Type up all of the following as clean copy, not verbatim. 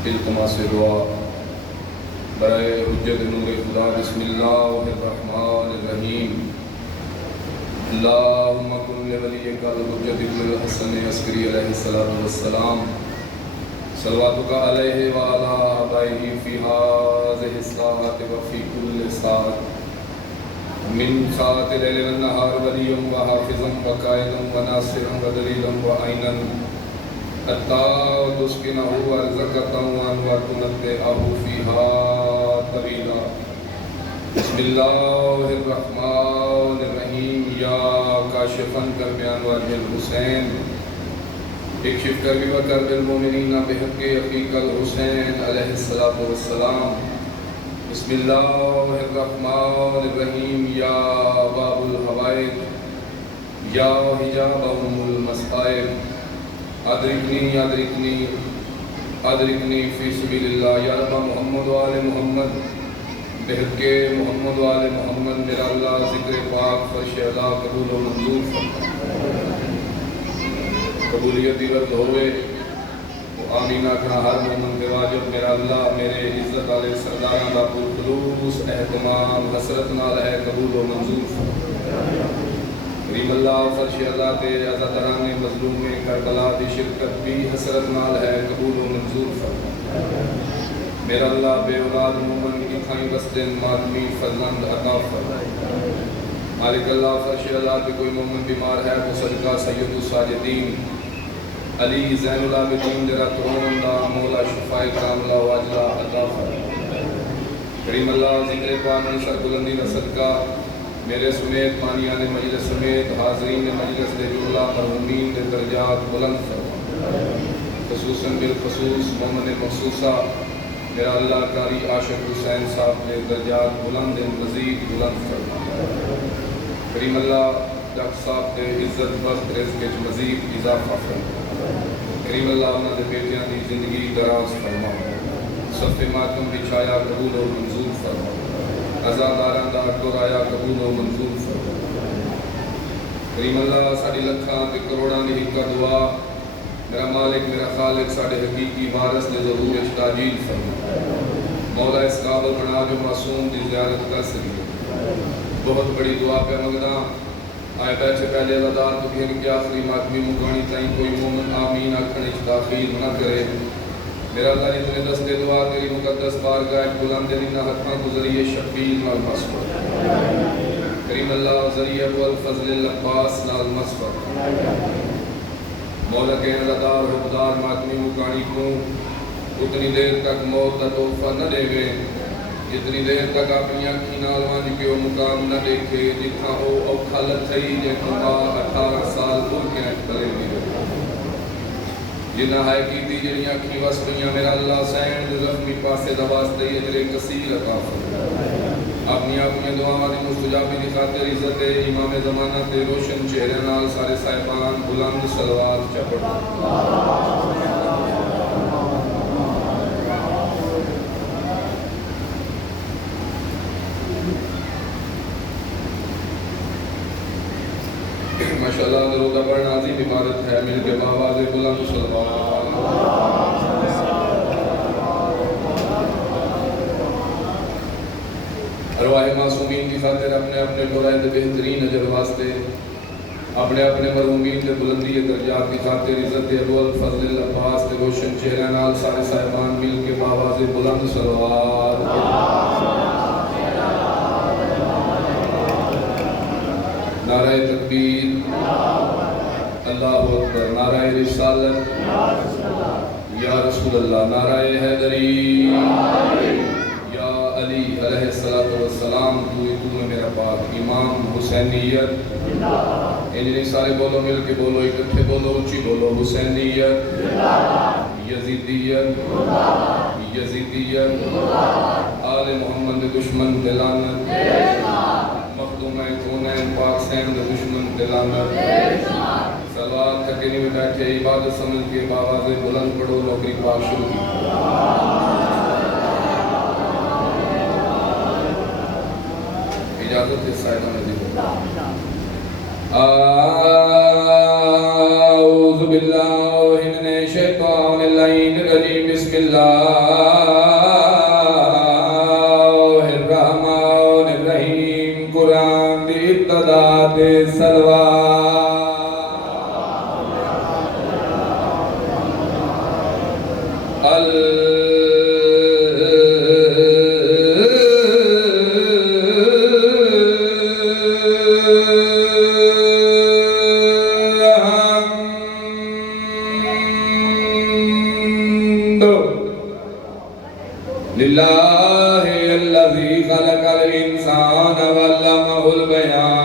التماس دعا برائے حجت نور خدا بسم اللہ الرحمن الرحیم اللہم کن لولیک الحجت ابن الحسن عسکری علیہ السلام صلواتک علیہ وعلا آبائہ فی ہذہ الساعۃ وفی کل ساعۃ من ساعۃ اللیل والنہار ولیا وحافظا وقائدا وناصرا ودلیلا وعینا حتی تسکنہ ارضک طوعا وتنبئہ فیہا طویلا بسم اللہ الرحمن الرحیم یا کاشفا کرب انوار الحسین اکشف کربی و کرب المومنین بحق اخیک الحسین علیہ السلام بسم اللہ الرحمن الرحیم یا باب الحوائج یا حجاب ام المصائب ادرکنی فی سبیل اللہ یا رب محمد و آل محمد بحق محمد و آل محمد میرا اللہ ذکر پاک فرش اللہ قبول و منظور قبولیت رد ہوئے آمین آکھنا ہر مومن کے واجب میرا اللہ میرے عزت والے سرداران دا خلوص اہتمام حسرت نال ہے قبول و منظور کریم اللہ فرش اللہ تے عزادران مظلوم کربلا دی شرکت بھی حسرت نال ہے قبول و منظور میرا اللہ بے اولاد مومن کی کھائیں بستن ماتمی فضلند عطا فرمائے مالک اللہ فرش اللہ کے کوئی مومن بیمار ہے وہ صدقہ سید الساجدین علی زین العابدین جرا ترون دا مولا شفاء کاملہ واجلہ عطا فرمائے کریم اللہ ذکر پاک سر بلندی و صدقہ میرے سمیت مانیان مجلس سمیت حاضرین مجلس دے جملہ مرحومین دے درجات بلند فرمائے خصوصاً بالخصوص مومن مخصوصہ میرا اللہ کاری عاشق حسین صاحب دے درجات بلند مزید بلند فرمائے کریم اللہ ڈاکٹر صاحب دے عزت بخت رزق مزید اضافہ فرمائے کریم اللہ انہاں دے بیٹیاں دی زندگی دراز فرمائے صف ماتم بچھایا قبول و منظور فرمائے عزاداران دا درایا قبول و منظور فرمائے کریم اللہ ساڑی لکھاں تے کروڑاں دی حقہ دعا میرا مالک میرا خالق ساڑے حقیقی وارث دے ضرور اشتاجیل فرمائے مولا اس قابل بنا جو معصوم دی زیارت کر سکے بہت بڑی دعا پہ مگنا آئے بیٹھے پہلے عزادار تو گھر کے آخری ماتمی مگانی تائیں کوئی مومن آمین آکھنے تاخیر نہ کرے میرا اللہ اتنے دستے دعا تیری مقدس بارگاہ بلند دینا حتمہ کو ذریعے شفیع نال مصور کریم اللہ ذریعے ابو الفضل العباس نال مصور مولا کے عزادار حقدار ماتمی مکانی کو اتنی دیر تک موت کا تحفہ نہ دے گئے جتنی دیر تک اپنی آنکھی نالوان کے وہ مقام نہ دیکھے جتنا ہو اوکھالت تھئی جتنا 18 سال دور کے کرے گئے جنہ ہے کی دی جنہی آنکھی واسطیاں میرا اللہ سین دے زخمی پاسے دواستے اجرے کثیر عطا فرمائے اپنی دعاواں دی مستجابی دی خاطر عزت امام زمانہ تے روشن چہرے نال سارے صاحبان بلند صلوات چپڑ ماشاءاللہ درودہ پڑھنا عظیم عبادت ہے مل کے باواز بلند صلوات ارواح معصومین کی خاطر اپنے برائے بہترین اجر واسطے اپنے مرحومین کے بلندی درجات کی خاطر عزت ابو الفضل العباس کے روشن چہرہ نال سارے صاحبان مل کے باواز بلند صلوات نعرہ تکبیر اللہ اکبر نعرہ رسالت یا رسول اللہ نعرہ حیدری یا علی علیہ السلام تو میرا پاک امام حسینیت انجنی سارے بولو مل کے بولو اکٹھے بولو اچھی بولو حسینیت یزیدیت آل محمد دشمن دلانت مخدوم کونین پاک سین دشمن دلانت صلوات تھکینی میں بیٹھے عبادت سمجھ کے باواز بلند پڑھو نوکری پاک شروع کی اجازت ہے صاحبان عزیز اعوذ بالله من الشيطان اللعين الرجيم بسم الله الرحمن الرحيم قرآن دی ابتدا تے لله الذي خلق الإنسان وعلمه البيان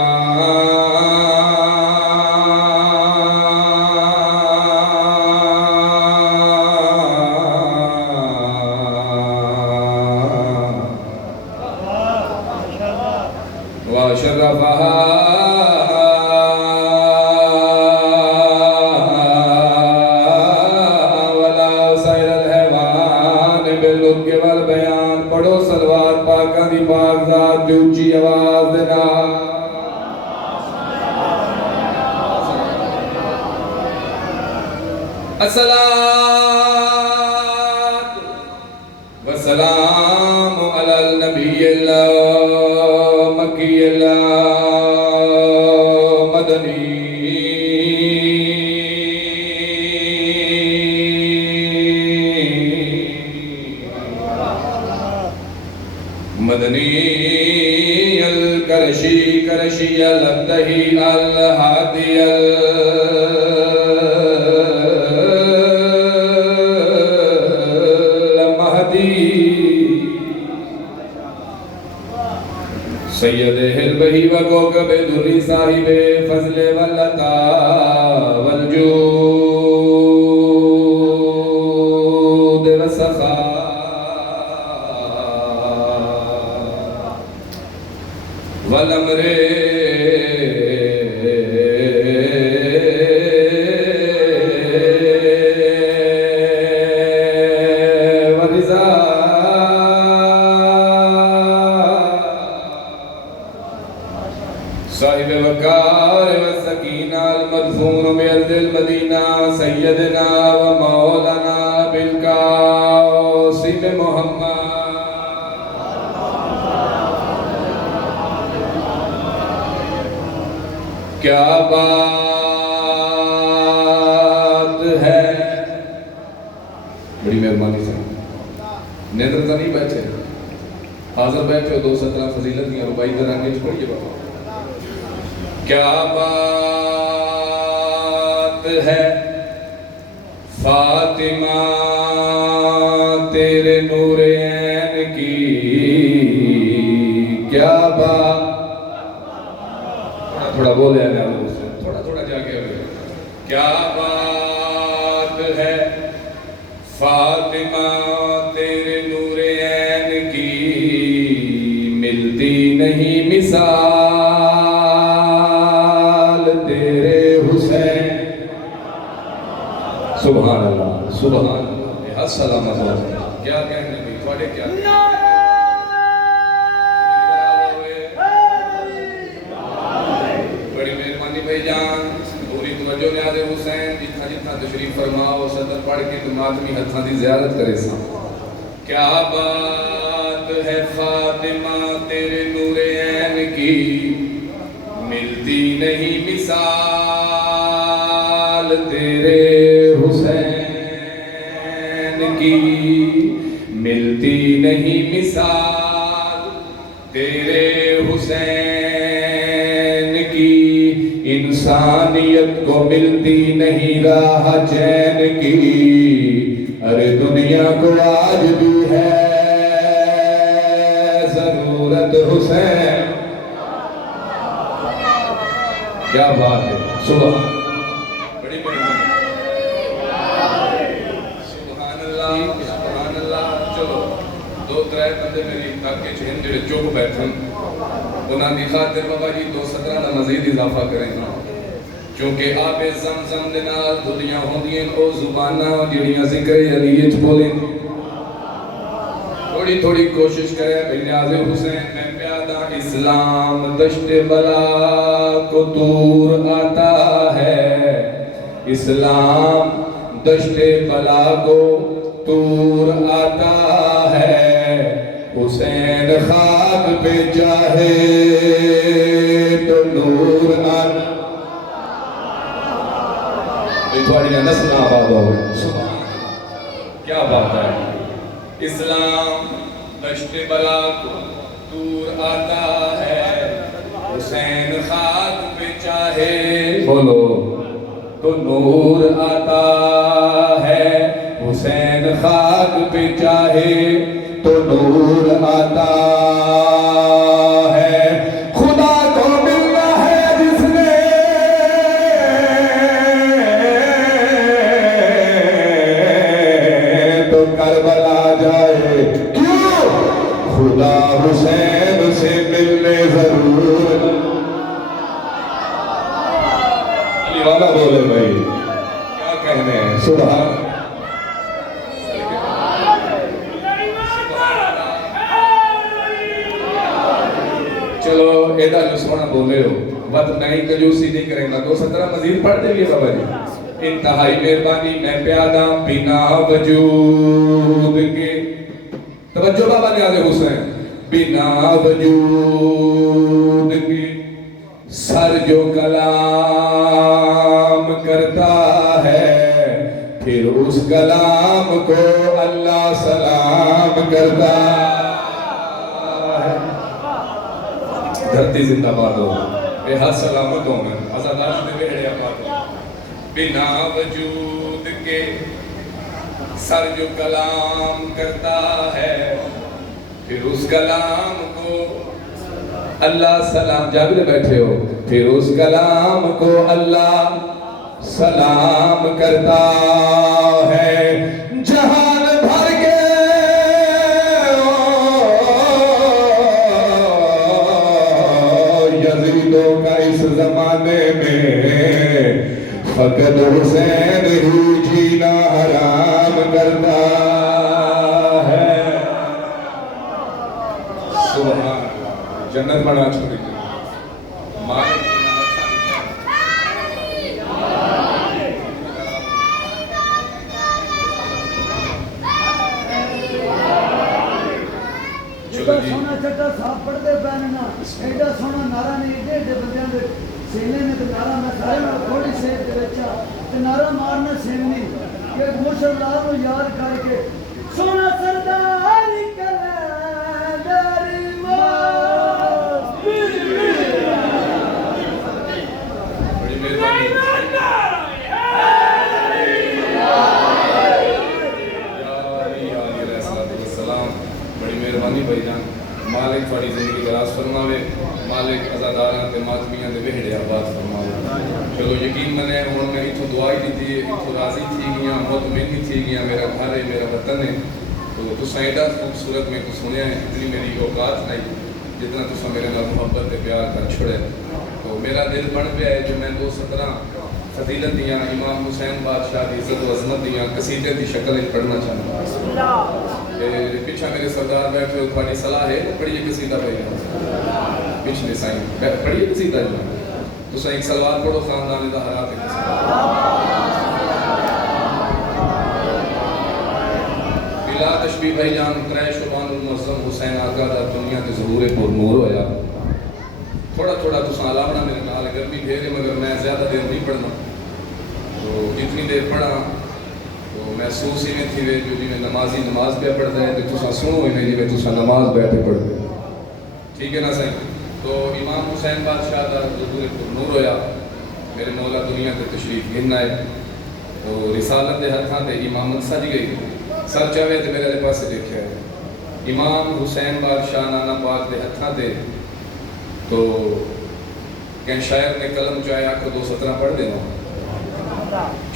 وشرفها بیان پڑھو صلوات پاکاں دی پاک ذات دی اونچی آواز دے نال الصلاۃ والسلام علی النبی مکی مدنی مدنی الکرشی کرشی الابدہی الہادی المہدی سید ہلبہی وکوکب دری صاحب فضل والعطا والجود والسخاء والامر والرضا صاحب وقار والسکینہ المدفون بأرض المدینہ سیدنا و مولانا بالقاسم محمد کیا بات ہے بڑی مہربانی سے نیندر تو نہیں بیٹھے حاضر بیٹھے ہو 217 فضیلت کی ربائی در آنگے چھوڑیے بابا کیا بات ہے فاطمہ تیرے نور عین کی کیا بات تھوڑا بولے ہیں تھوڑا تھوڑا جا کے کیا بات ہے فاطمہ تیرے نور عین کی ملتی نہیں مثال تیرے حسین سبحان اللہ سبحان اللہ السلام علیکم کیا کہنے بھی تھوڑے کیا حسین جتنا جتنا تشریف فرماؤ صدر پڑھ کے تم آدمی ہتھاں دی زیارت کرے سا کیا بات ہے فاطمہ تیرے نور عین کی ملتی نہیں مثال تیرے حسین کی ملتی نہیں مثال تیرے حسین کی انسانیت کو ملتی نہیں راہ چین کی ارے دنیا کو آج بھی ہے ضرورت حسین کیا بات ہے سبحان بڑی سبحان اللہ چلو دو ترے بندے میری تاکہ چھین جڑے چوک بیٹھن انہاں دی خاطر بابا جی 217 دا مزید اضافہ کریں چونکہ آب زمزم دے نال دنیا ہوندیاں او زباناں جڑیاں ذکر علی وچ بولیں تھوڑی تھوڑی کوشش کرے بنیاز حسین میں پیادہ اسلام دشت بلا کو دور آتا ہے اسلام دشت بلا کو طور آتا ہے، حسین خاک پہ چاہے تو نور آتا ہے۔ تھوڑی نسل آباد ہو گئی، کیا بات ہے۔ اسلام دشت بلا کو طور آتا ہے، حسین خاک پہ چاہے بولو تو نور آتا ہے، حسین خاک پہ چاہے تو نور آتا ہے۔ خدا کو ملنا ہے جس نے تو کربلا جائے، کیوں؟ خدا حسین سے ملنے ضرور علی والا بولے بھائی، کیا کہنے ہیں؟ سبحان چلو ایدہ جو سونا بولے ہو وقت نہیں کجوسی نہیں کریں گا، 217 مزید پڑھ دے لیے بابا جی۔ انتہائی مہربانی میں پیادہ بنا وجود کے، توجہ بابا نیاز حسین، بنا وجود کے سر جو کلام کرتا ہے، پھر اس کلام کو اللہ سلام کرتا ہے۔ دھرتی زندہ باد ہو، بے حد سلامت ہوں میں، آزادار میں بہڑے آباد ہوں۔ بنا وجود کے سر جو کلام کرتا ہے، پھر اس کلام کو اللہ سلام، جاگرے بیٹھے ہو، پھر اس کلام کو اللہ سلام کرتا ہے۔ جہان بھر کے یزیدوں کا اس زمانے میں فقط حسین ہی جینا حرام کرتا ہے۔ سبحان اللہ، جنت بنا چھوڑی مالک سونا چٹا صاحب پڑھتے پہننا ایڈا سونا نعرہ نہیں ایڈے ایڈے بندیاں دے سینے میں تو نعرہ میں سارے میں تھوڑی سیب دے بچا تو نعرہ مارنا سیمنی کہ موشا اللہ کو یاد کر کے سونا سردار کلندر ماس بڑی مہربانی بڑی مہربانی بھائی جان، مالک تھوڑی زندگی دراز فرماوے، مالک عزاداراں تے ماتمیاں دے وہڑے آباد فرماوے۔ چلو یقین منے ہن میں اتھوں دعائی دیتی ہے، اتھوں راضی تھی گیاں، مطمئن تھی گیاں، میرا گھر ہے، میرا وطن ہے، تو تساں ایڈا خوبصورت میں کچھ سنیا ہے، اتنی میری اوقات نہیں جتنا تساں میرے نال محبت تے پیار کر چھڑے۔ تو میرا دل بن پیا ہے جو میں 217 فضیلت دیاں امام حسین بادشاہ دی عزت و عظمت دیاں قصیدے دی شکل وچ پڑھنا چاہتا ہوں۔ پیچھا میرے سردار بیٹھے ہو، تھوڑی صلاح ہے پڑھیے قصیدہ پڑھیے، پچھلے سائیں پڑھیے قصیدہ جو تو سائیں ایک سلوات پڑھو خاندان ظاہرات ہے قصیدہ۔ بلا تشبیہ بھائی جان قریش شبان المعظم حسین آقا دا دنیا کے ظہور پر نور ہویا۔ تھوڑا تھوڑا تو سالامنا میرے نال گرمی گھیرے مگر میں زیادہ دیر نہیں پڑھنا، تو جتنی دیر پڑھا تو محسوس ہی نہیں تھی وے جو جی میں نمازی نماز پہ پڑھتا ہے تو تسا سنو ہی نہیں جی میں تسا نماز بیٹھے پڑھتے، ٹھیک ہے نا صحیح؟ تو امام حسین بادشاہ دا ظہور پر نور ہویا، میرے مولا دنیا تے تشریف گھن آئے، تو رسالت دے ہتھاں تے امامت سج گئی، سر چاہے تے میرے پاسے دیکھا ہے امام حسین بادشاہ نانا پاک دے ہتھاں تے، تو کہیں شاعر نے قلم چاہے آکھو 217 پڑھ دینا۔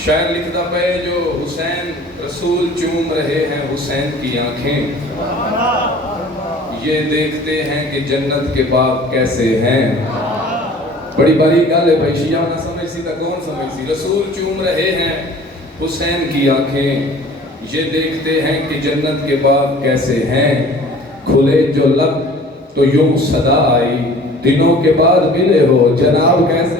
شاعر لکھتا پہ جو حسین رسول چوم رہے ہیں حسین کی آنکھیں، یہ دیکھتے ہیں کہ جنت کے باغ کیسے ہیں۔ بڑی باری گل ہے بھائی، شیعہ نہ سمجھ سی تا کون سمجھ سی؟ رسول چوم رہے ہیں حسین کی آنکھیں، یہ دیکھتے ہیں کہ جنت کے باغ کیسے ہیں۔ کھلے جو لب تو یوں صدا آئی، دنوں کے بعد ملے ہو جناب کیسے؟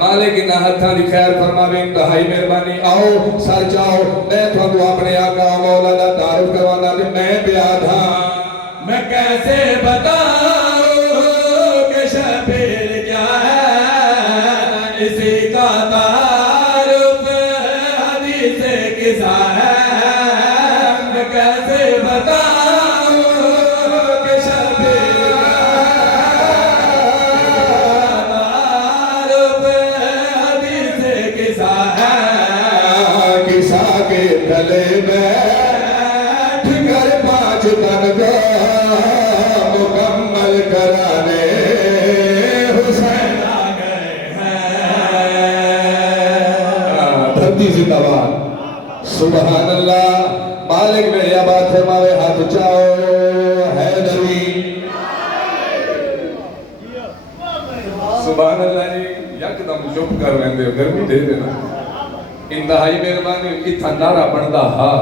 مالک انہاں ہتھاں دی خیر فرماوے انتہائی مہربانی آؤ سر جاؤ میں تھانوں اپنے آقا مولا دا تعارف کروانا تے میں بیاد ہاں میں کیسے بتاؤں کہ شبیر کیا ہے اسی کا تعارف حدیث قصہ ہے میں کیسے بتاؤں کہ شبیر تعارف حدیث قصہ ہے قصہ کے تلے بیٹھ کر پانچ تن کو مکمل کرانے حسین آ گئے ہیں دھرتی زندہ باد سبحان اللہ مالک میری آباد فرماوے ہاتھ چاہو حیدری سبحان اللہ جی یکدم چپ کر لیندے ہو گرمی دے دینا انتہائی مہربانی اتھا نعرہ بندا ہا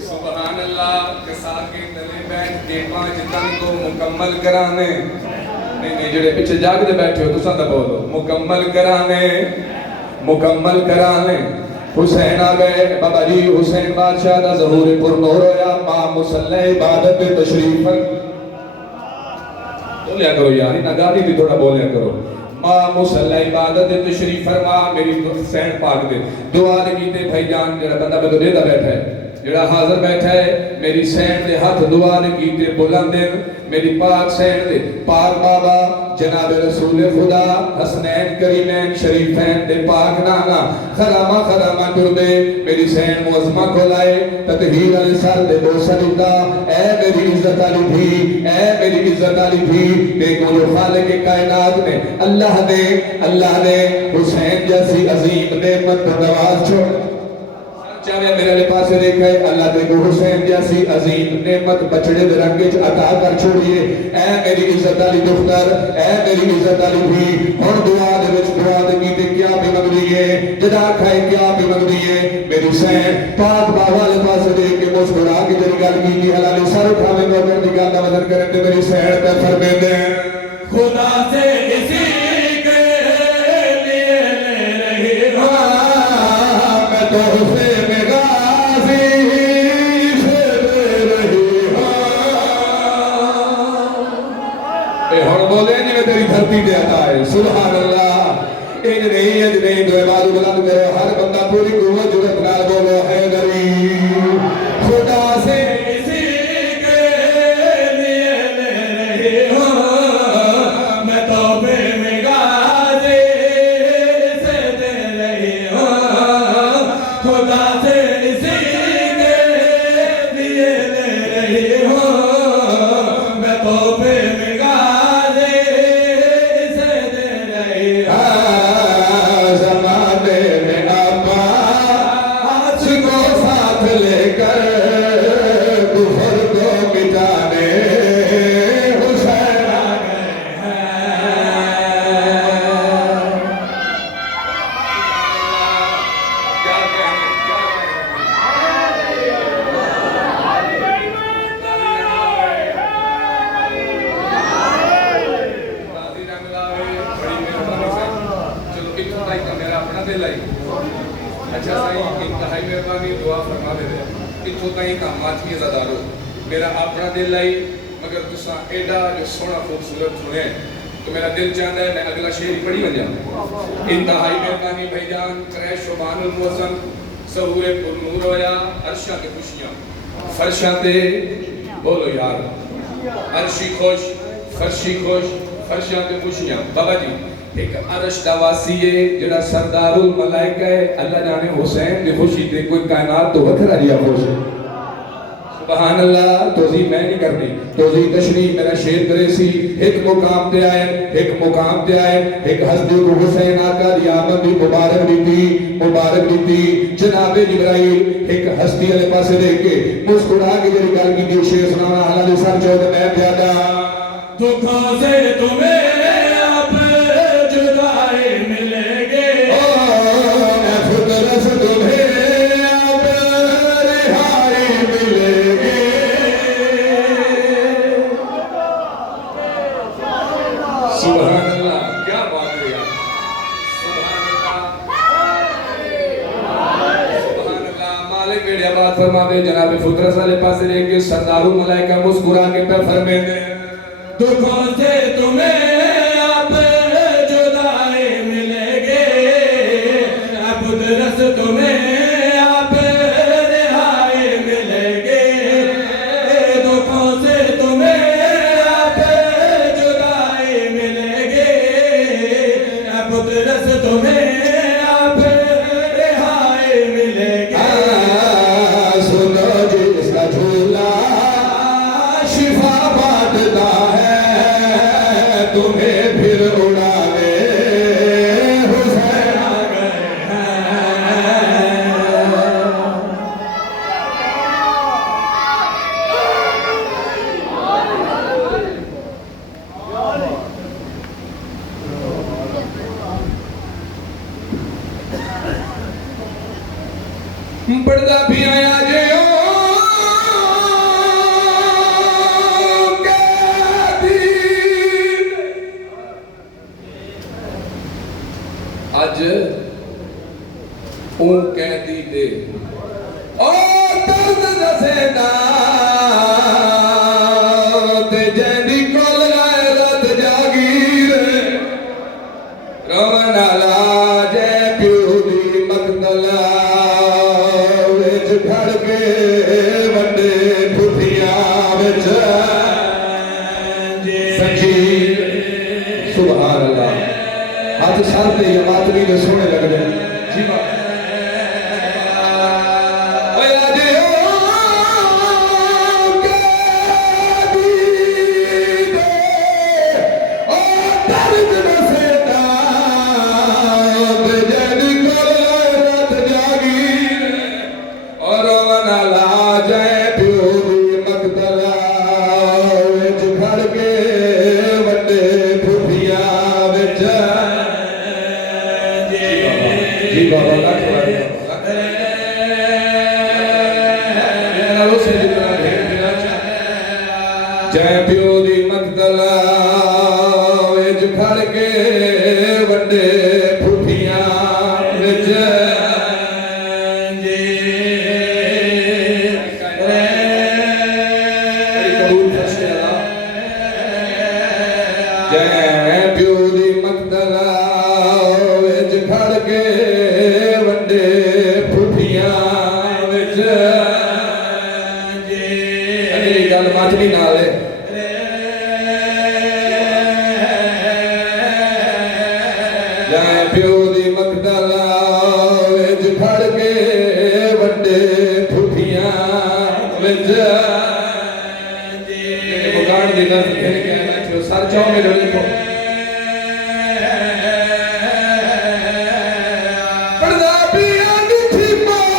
سبحان اللہ کسا کے تلے بیٹھ کے پانچ تن کو مکمل کرانے نہیں جڑے پیچھے جاگ دے بیٹھے ہو تساں تے بولو مکمل کرانے حسین آ گئے بابا جی حسین بادشاہ دا ظہور پر نور ہویا ماں مصلی عبادت پہ تشریف بولیا کرو یار انہاں گاڑی بھی تھوڑا بولیا کرو ماں مصلی عبادت پہ تشریف فرما میری حسین پاک دے دعا دے کیتے بھائی جان جڑا بندہ میں تو دے دا بیٹھا ہے جڑا حاضر بیٹھا ہے میری سین دے ہاتھ دعا دے کیتے بلندن میری پاک سین دے پاک بابا جناب رسول خدا حسنین کریمین شریفین دے پاک نانا خرامہ قربے میری سین معظمہ کو لائے تطہیر علی سر دے دو سلیتا اے میری عزت علی بھی دیکھو جو خالق کائنات نے اللہ نے حسین جیسی عظیم نعمت نواز چھوڑ چاہے میرے لئے پاسے دیکھا ہے اللہ دے کو حسین جیسی عظیم نعمت بچڑے دے رنگے عطا کر چھوڑیے اے میری عزت علی دختر اے میری عزت علی بھی اور دعا دے کیتے کیا بھی مگ دیئے جدا کھائے کیا بھی مگ دیئے میری سین پاک بابا لے پاسے دیکھ کے مسکرا کی جری گل کی کی حلالی سر اٹھا میں نوکر دی گل نوزر کریں دے میری سین پہ فرمے دیں خدا سے اسی کے لیے لے رہی ہوں میں تو حسین بولے نہیں میں تیری دھرتی دے عطا ہے سبحان اللہ ایج نہیں دو عبادو بلند کرو ہر بندہ پوری قوت جرت نال بولو حیدری خدا سے اسی کے لیے لے رہی ہوں میں توبے میں غازی سے دے رہی ہوں خدا سے اسی کے لیے لے رہی ہوں میں توبے میں زمانے میں عباس کو ساتھ لے کر کفر کو مٹانے حسین آ گئے ہیں کیا کہنے اچھا صحیح انتہائی مہربانی دعا فرما دے رہے اتھو تائیں کا ماتمی زدارو میرا اپنا دل لائی مگر تسا ایڈا جو سونا خوبصورت سنے تو میرا دل چاہتا ہے میں اگلا شعر پڑھی بن جاؤں انتہائی مہربانی بھائی جان کرے شبان المعظم ظہور پر نور ہویا عرشاں تے خوشیاں فرشاں تے بولو یار عرشی خوش فرشی خوش فرشاں تے خوشیاں بابا جی ایک عرش دواسی ہے جڑا سردار الملائکہ ہے اللہ جانے حسین دی خوشی تے کوئی کائنات تو وکھرا جیا خوش ہے سبحان اللہ توضیح میں نہیں کرنی توضیح تشریح میرا شیر کرے سی ایک مقام تے آئے ایک حسدی کو حسین آقا دی آمد بھی مبارک دیتی جناب جبرائیل ایک ہستی علیہ پاسے دیکھ کے مسکرا کے جری گل کی دی شیر سنانا حلال سر چودہ میں پیادا دکھوں سے تمہیں اب جدائی ملے گے فطرت تمہیں اب ارشاد فرماتے جناب فطرت والے پاس لے کے سردارو ملائکہ مسکرا کے پہ فرمے دے دکھوں سے تمہیں اب جدائی ملے گے اب درس تمہیں اب رہائی ملے گے دکھوں سے تمہیں اب جدائی ملے گے اب درس تمہیں اب رہائی ملے گے سنو جس کا جھولا شفا بانٹتا ہے تمہیں پھر اڑانے حسین آ گئے ہیں پردہ بھی آیا جو اج اون کہتی دے او درد دسینا تے جیندی کول غیرت جاگیر رونا لا جے پیو دی مقتلا وچ کھڑ کے وڈے ٹھٹھیاں وچ سچی سبحان اللہ ہاتھ سارتے یا ماتمی دے سونے لگ دے جی بات جے پیو دی مقتلا وچ کھڑ کے وڈے پھٹھیاں وچ جے پیو دی مقتلا وچ کھڑ کے وڈے پھٹھیاں وچ اگلی گل ماتمی نال ہے پیو دی مقتلا وچ کھڑ کے وڈے ٹھٹھیاں وچ مکان دی لفظ کہنے کہنا چھو سر چاہو میں جو لکھو پردہ پیا نٹھی مات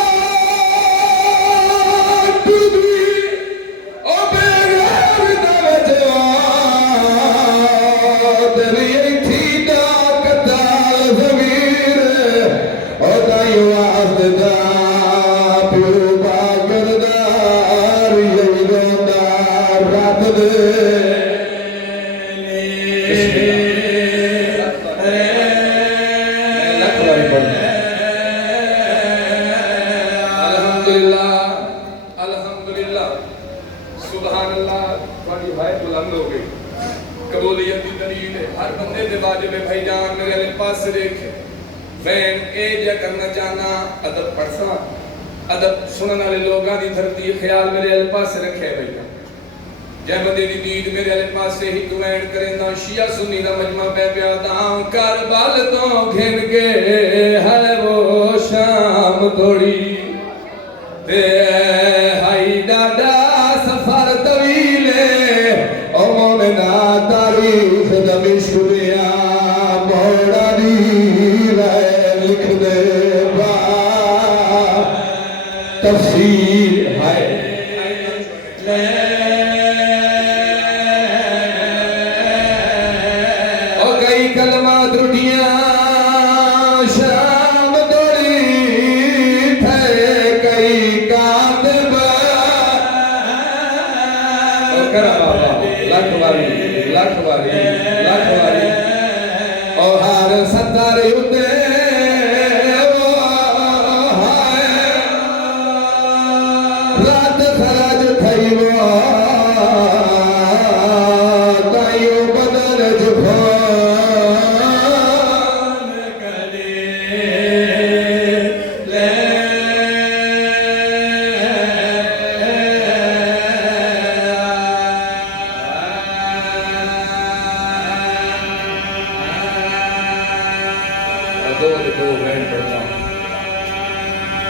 دی او بے غیر دا وجوہ تیری ایتھی دا کتال ضمیر او دائیو آزدہ پیو باگردار یہی گوندار رات دے الحمدللہ سبحان اللہ تھوڑی بھائی بلند ہو گئی قبولیت کی دلیل ہے ہر بندے دے واجب ہے بھائی جان میرے علیہ پاس سے دیکھے وین اے جا کرنا چاہنا ادب پڑھسا ادب سنن والے لوگاں دی دھرتی خیال میرے علیہ پاس سے رکھے بھائی جان جے بندے دی دید میرے علیہ پاس سے ہی کوین کرنا شیعہ سنی دا مجمع پہ پیادا کربل تو گھن کے ہے وہ شام توڑی تے ہائی ڈاڈا سفر طویل او مومنا تاریخ دمشق دیا موڑا دی لکھ دے با تفسیر ہے او کئی کلمات رٹیاں شام دوڑی تھے کئی کاتب او کرا بابا لکھ واری او ہر ستر اتے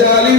40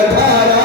18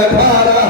18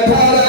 18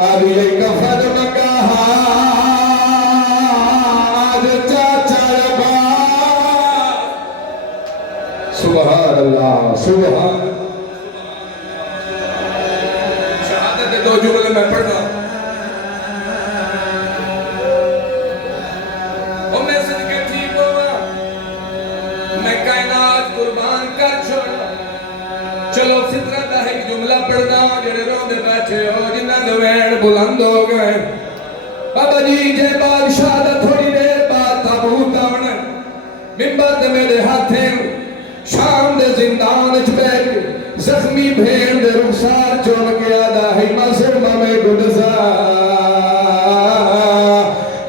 ابھی کفن مکہ آج چاچا با سبحان اللہ سبحان شہادت کے 2 جملے میں پڑھنا اور میں صدقے ٹھیک ہوا میں کائنات قربان کر چھوڑا چلو فطرت کا ایک جملہ پڑھنا جڑے روندے بیٹھے ہو جنہاں دے وین بلند ہو گئے بابا جی جے بادشاہ دا تھوڑی دیر بعد تابوت آونا منبر دے میرے ہاتھیں شام دے زندان وچ بیٹھ کے زخمی بھیڑ دے رخسار چون کے آدھا ہی مصر میں گڈزا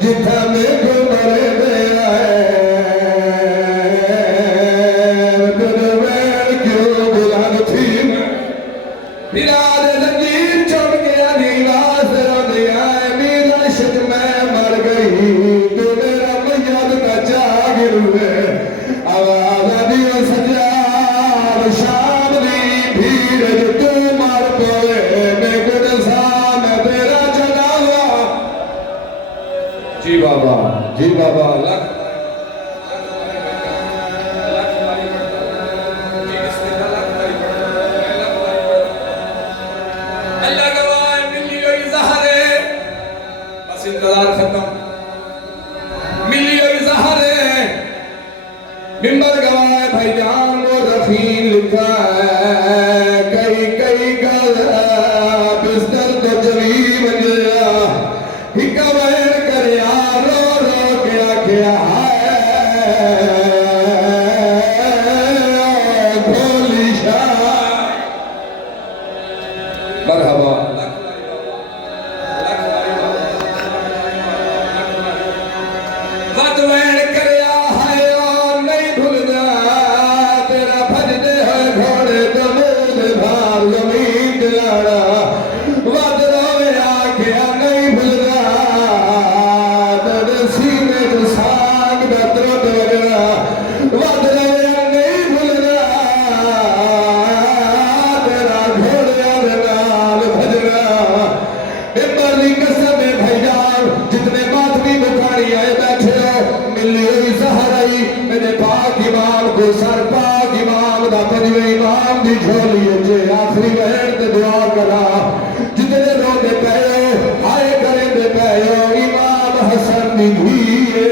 جتھا میں کو مرے دے آئے درویر کیوں بلند تھی بلاد زنجیر چون کے آدھی ناز روندے آئے میرا شک میں مر گئی تو میرا میاد کا جاگر ہوئے آواز آدھی سجاد شام دی بھیڑ جو تو مار پوے میں گڈزا میں تیرا جنازہ جی بابا لکھ اللہ گواہ ملی ہوئی زہرے بس انتظار ختم ملی ہوئی زہرے منبر گواہ بھائی جان وہ رفیع لکھا ہے کئی گل بستر تو جوی بجیا ہکا وین کریا رو کیا ہے بھولی شاہ مرحبا وقت وین کریا ہے اور نہیں بھولنا تیرا بھجدے ہوئے گھوڑے دمود بھار زمین دلانا وقت روے آکھیا نہیں بھولنا تیرے سینے جو سانگ دترت وگنا وقت روے نہیں بھولنا تیرا گھوڑے دلال بھجنا ممبر دی قسم ہے بھائی جان جتنے ماتمی بکھاڑی آئے بیٹھے ہو ملی ہوئی زہر آئی میرے پاک امام کو سر پاک امام دا پنجوے امام دی جھولی اچھے آخری بہن تے دعا کرا جتنے روندے پہے ہائے کریں دے پہے امام حسن دی دھیئے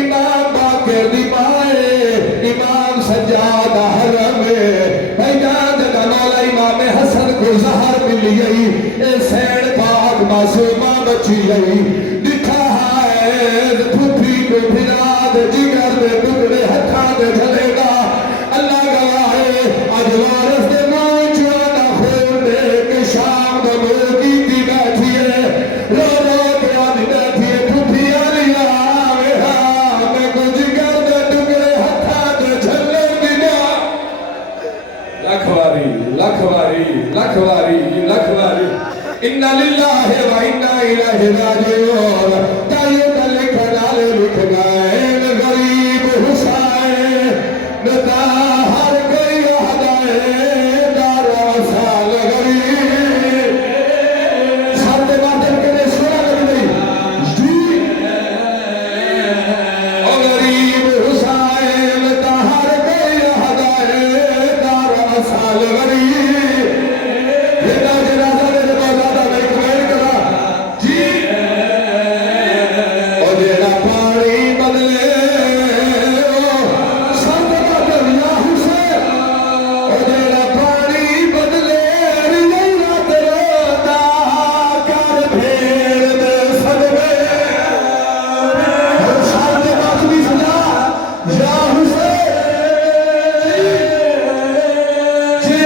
امام باقر دی مائے امام سجاد حرم بھائی جان جگہ مولا امام حسن کو زہر ملی گئی اے سین پاک معصومہ بچی گئی دکھا ہے پھوپھی کو بھلا دے جگر دے ٹکڑے ہتھا دے جھلے گا اللہ گواہ ہے آج وارث دے منہ چوانا خون دے کہ شام دے منہ کیتی بیٹھی ہے رو کے آدھی بیٹھی ہے پھوپھی آلیا میں کو جگر دے ٹکڑے ہتھا دے جھلے گا لکھواری اِنَّ لِلَّهِ وَإِنَّا إِلَيْهِ رَاجِعُونَ تائیوں کا لکھا ڈالے لکھ گئے غریب حسین نتا ہر کوئی وحدائے دارا سال غریب ساتھ باتن کے لئے سورہ لگ گئی جی او غریب حسین نتا ہر کوئی وحدائے دارا سال غریب جی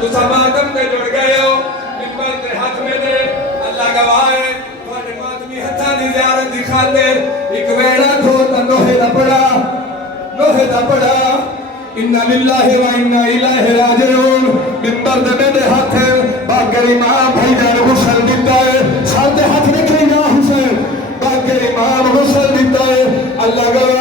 تو سماگم میں جڑ گئے ہو منبر کے ہاتھ میں دے اللہ گواہ ہے تھوڑے ماتمی ہتھاں دی زیارت دی خاطر ایک ویڑا دھو تا لوہے دا پڑا اِنَّا لِلَّهِ وَإِنَّا إِلَيْهِ راجعون منبر دے میرے ہاتھ باقر امام بھائی جان غسل دیتا ہے ساتھ ہاتھ رکھے یا حسین باقر امام غسل دیتا ہے اللہ گواہ